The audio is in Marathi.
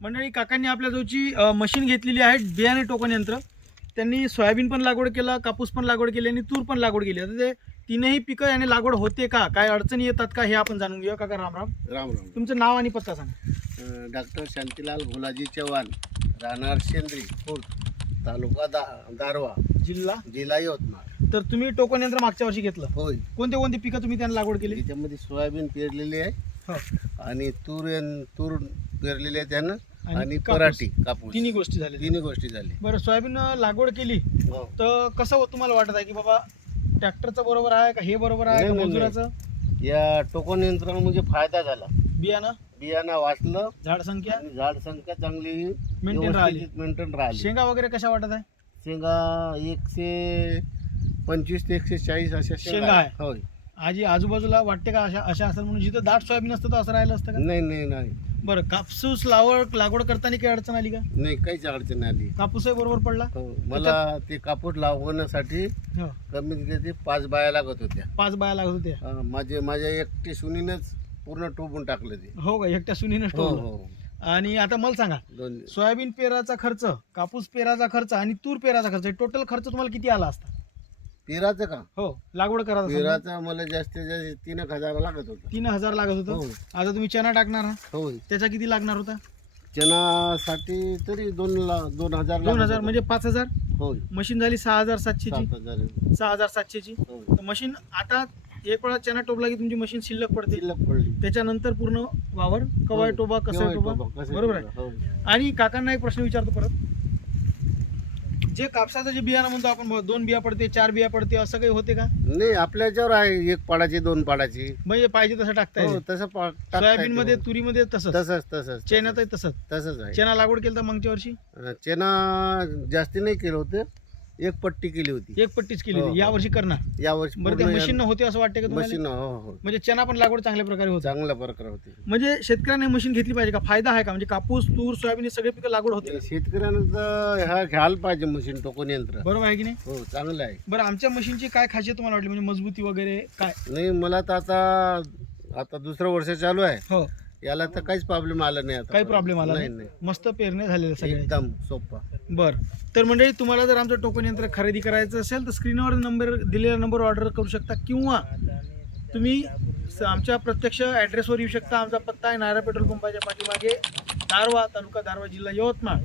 मंडळी काकांनी आपल्या जवळची अ, मशीन घेतलेली आहे बियाणे टोकन यंत्र. त्यांनी सोयाबीन पण लागवड केला कापूस पण लागवड केली आणि तूर पण लागवड केली. आता ते तीनही पिकं याने लागवड होते का? काय अडचणी येतात का? हे आपण जाणून घेऊया. काका राम राम राम. राम तुमचं नाव आणि पत्ता सांगा. डॉक्टर शांतीलाल भोलाजी चव्हाण राहणार शेंद्री खुर्द तालुका दा दारवा जिल्हा? जिल्हा यवतमाळ. तर तुम्ही टोकन यंत्र मागच्या वर्षी घेतलं. होय. कोणते कोणते पिकं तुम्ही त्यांना लागवड केली? त्याच्यामध्ये सोयाबीन पेरलेली आहे हो. आणि तूर तूर पेरलेली आहे त्यानं. आणि कापूस. पराठी कापूस. तिन्ही गोष्टी झाल्या. तिन्ही गोष्टी झाली बरं सोयाबीन लागवड केली हो. तर कसं हो तुम्हाला वाटत आहे की बाबा ट्रॅक्टरचं बरोबर आहे का हे बरोबर आहे नाही, का नाही, मजुराचं? या टोकन यंत्रानं म्हणजे फायदा झाला. बियाणं? बियाणं वाचलं. झाड संख्या? आणि झाड संख्या चांगली मेंटेन राहिली. मेंटेन राहिली. शेंगा वगैरे कशा वाटत आहे? शेंगा एकशे पंचवीस ते एकशे चाळीस अशा शेंगा आहे. होय. आजी आजूबाजूला वाटते का अशा अशा असेल म्हणून जिथं दाट सोयाबीन असतं तर असं राहिलं असतं का? नाही नाही नाही. बरं कापूस लावड लागवड करताना काही अडचण आली का? नाही काहीच अडचण आली. कापूसही बरोबर पडला? हो, मला ते कापूस लावण्यासाठी हो. कमीत कमी पाच बाया लागत होत्या. पाच बाया लागत होत्या? माझे माझ्या एकटी सुनीनच पूर्ण टोबून टाकलं ते. हो का? एकट्या सुनीनं हो ठेवलं हो. आणि आता मला सांगा दोन सोयाबीन पेराचा खर्च कापूस पेराचा खर्च आणि तूर पेराचा खर्च टोटल खर्च तुम्हाला किती आला असता? पेराचं का हो लागवड करा पेराचं मला जास्तीत जास्त तीन एक हजार लागत होतं. तीन हजार लागत हो. होतं आता तुम्ही चना टाकणार आहात होय त्याचा किती लागणार होता? चणासाठी तरी दोन ला दोन हजार दोन लागत हजार होतं. म्हणजे पाच हजार? होय मशीन झाली सहा हजार सातशेची. सात हजार सहा हजार सातशेची. होय. तर मशीन आता एक वेळा चना टोपला की तुमची मशीन शिल्लक पडते. शिल्लक पडली. त्याच्यानंतर पूर्ण वावर कवाय होय. टोबा कसं टोबा. बरोबर आहे? होय. आणि काकांना एक प्रश्न विचारतो परत. जे कापसाचं जे बियाणं म्हणतो आपण दोन बिया पडते चार बिया पडते असं काही होते का? नाही आपल्या याच्यावर आहे एक पाडाची दोन पाडाची. म्हणजे पाहिजे तसं टाकता हो येईल तसं पा- टाकता सोयाबीन मध्ये. तुरीमध्ये तसंच. तसंच तसंच चेनातही तसंच. तसंच आहे. चेना लागवड केलं तर मागच्या वर्षी? अं, चेना जास्ती नाही केलं होतं. एक पट्टी केली होती. एक पट्टीच केली हो, होती. या हो. वर्षी करणार. या वर्षी बरं ते मशीन होते असं वाटतं का तुम्हाला? मशीन हो हो. म्हणजे चना पण लागवड चांगल्या प्रकारे होते. चांगल्या प्रकारे होते. म्हणजे शेतकऱ्यांनी मशीन घेतली पाहिजे का? फायदा आहे का? म्हणजे कापूस तूर सोयाबीन हे सगळे पिकं लागवड होते शेतकऱ्यांना तर ह्या घ्यायला पाहिजे मशीन टोकन यंत्र. बरोबर आहे की नाही? हो चांगलं आहे. बरं आमच्या मशीनची काय खासियत तुम्हाला वाटली? म्हणजे मजबूती वगैरे काय? नाही मला तर आता आता दुसरं वर्ष चालू आहे. हो. याला तर काहीच प्रॉब्लेम आला नाही आता. काही प्रॉब्लेम आला नाही? मस्त पेरणे झालेले सगळे एकदम सोपा. बर. तर मंडळी तुम्हाला जर आमचं टोकन यंत्र खरेदी करायचं असेल तर स्क्रीनवर नंबर दिलेला नंबर ऑर्डर करू शकता. किंवा तुम्ही स- आमच्या प्रत्यक्ष ॲड्रेसवर येऊ शकता. आमचा पत्ता आहे नायरा पेट्रोल पंपाच्या पाठीमागे दारवा तालुका दारवा जिल्हा यवतमाळ.